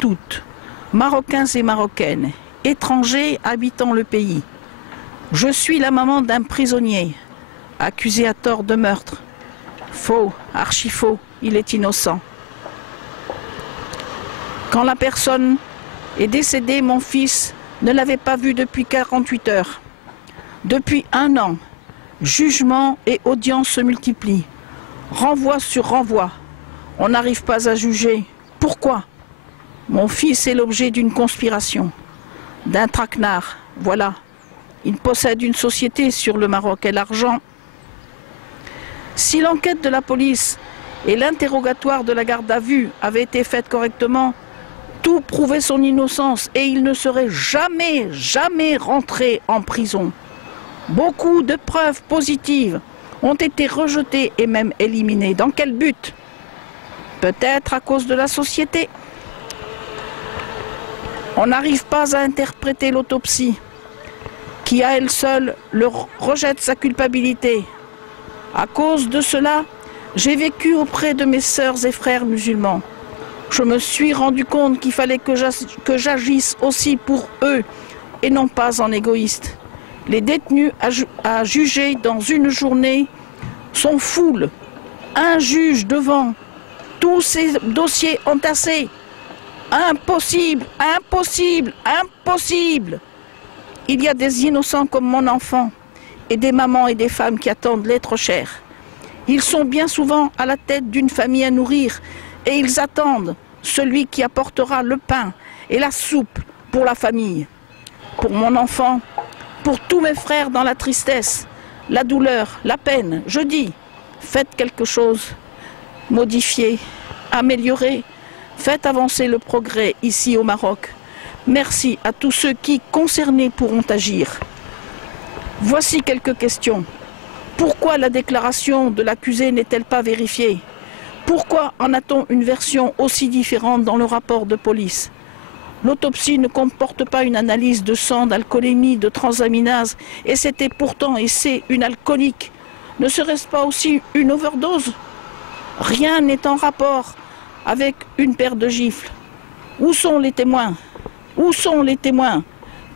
toutes, Marocains et Marocaines, étrangers habitant le pays. Je suis la maman d'un prisonnier, accusé à tort de meurtre. Faux, archi faux, il est innocent. Quand la personne est décédée, mon fils ne l'avait pas vu depuis 48 heures. Depuis 1 an, jugement et audience se multiplient. Renvoi sur renvoi. On n'arrive pas à juger. Pourquoi? Mon fils est l'objet d'une conspiration, d'un traquenard. Voilà. Il possède une société sur le Maroc et l'argent. Si l'enquête de la police et l'interrogatoire de la garde à vue avaient été faits correctement, tout prouvait son innocence et il ne serait jamais rentré en prison. Beaucoup de preuves positives ont été rejetées et même éliminées. Dans quel but? Peut-être à cause de la société. On n'arrive pas à interpréter l'autopsie, qui à elle seule rejette sa culpabilité. À cause de cela, j'ai vécu auprès de mes sœurs et frères musulmans. Je me suis rendu compte qu'il fallait que j'agisse aussi pour eux et non pas en égoïste. Les détenus à juger dans une journée sont foules. Un juge devant tous ces dossiers entassés. Impossible, impossible, impossible. Il y a des innocents comme mon enfant et des mamans et des femmes qui attendent l'être cher. Ils sont bien souvent à la tête d'une famille à nourrir et ils attendent celui qui apportera le pain et la soupe pour la famille. Pour mon enfant, pour tous mes frères dans la tristesse, la douleur, la peine, je dis, faites quelque chose, modifiez, améliorez, faites avancer le progrès ici au Maroc. Merci à tous ceux qui, concernés, pourront agir. Voici quelques questions. Pourquoi la déclaration de l'accusé n'est-elle pas vérifiée? Pourquoi en a-t-on une version aussi différente dans le rapport de police? L'autopsie ne comporte pas une analyse de sang, d'alcoolémie, de transaminase, et c'était pourtant, et c'est une alcoolique. Ne serait-ce pas aussi une overdose? Rien n'est en rapport avec une paire de gifles. Où sont les témoins? Où sont les témoins?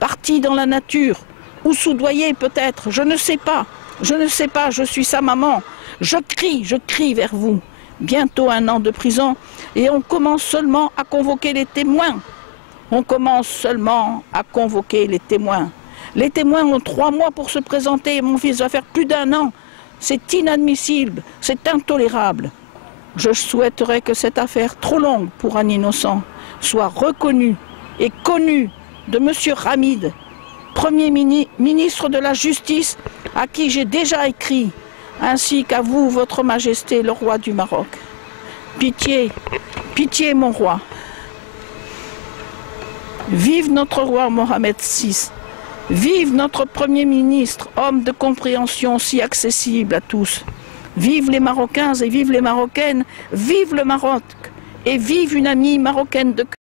Partis dans la nature, ou soudoyés peut-être, je ne sais pas. Je ne sais pas, je suis sa maman. Je crie vers vous. Bientôt 1 an de prison et on commence seulement à convoquer les témoins. On commence seulement à convoquer les témoins. Les témoins ont 3 mois pour se présenter et mon fils va faire plus d'1 an. C'est inadmissible, c'est intolérable. Je souhaiterais que cette affaire trop longue pour un innocent soit reconnue et connue de M. Hamid, Premier ministre de la Justice, à qui j'ai déjà écrit, ainsi qu'à vous, votre Majesté, le roi du Maroc. Pitié, pitié, mon roi. Vive notre roi Mohamed VI. Vive notre Premier ministre, homme de compréhension si accessible à tous. Vive les Marocains et vive les Marocaines. Vive le Maroc et vive une amie marocaine de cœur.